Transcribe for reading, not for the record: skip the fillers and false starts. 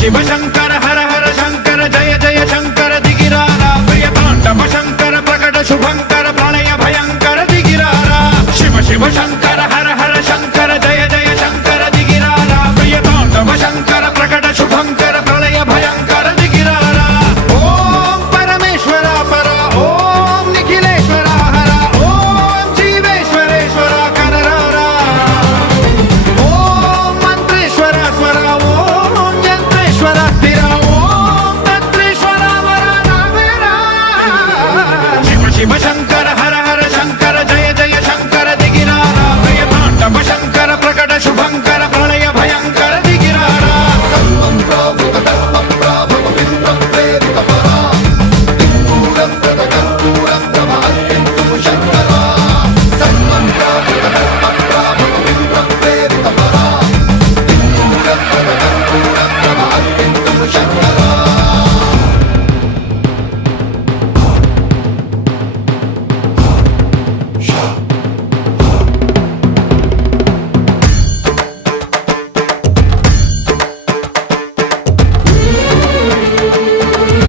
शिव शंकर हर हर शंकर जय जय शंकर दिगिरारा प्रिय तांडव शंकर प्रकट शुभंकर प्रणय भयंकर दिगिरारा शिव शिव शंकर